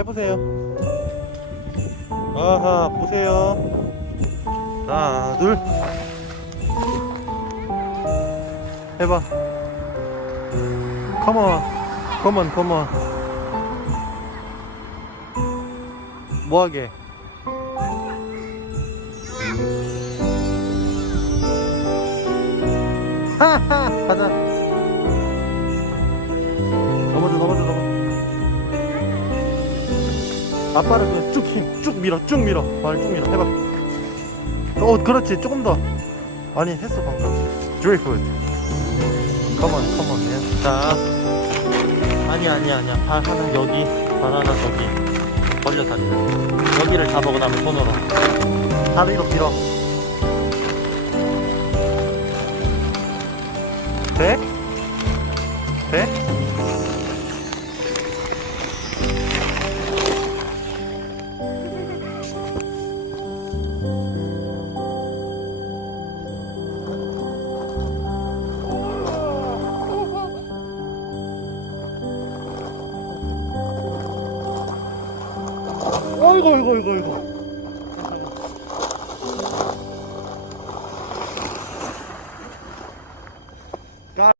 해보세요. 아하, 보세요. 하나, 둘. 해봐. 컴온. 컴온, 컴온. 뭐하게? 하하, 가자. 아빠를 그냥 쭉, 힘, 쭉 밀어, 쭉 밀어. 발을 쭉 밀어. 해봐. 어, 그렇지. 조금 더. 아니, 했어, 방금. 드리프트. 컴온, 컴온. 예. 자. 아니, 아니, 아니야. 발 하나 여기, 발 하나 저기. 벌려 다리를. 여기를 잡아, 그 다음에 손으로. 다리로 밀어. 돼? 돼? 어이구, 어이구, 어이구, 어이구.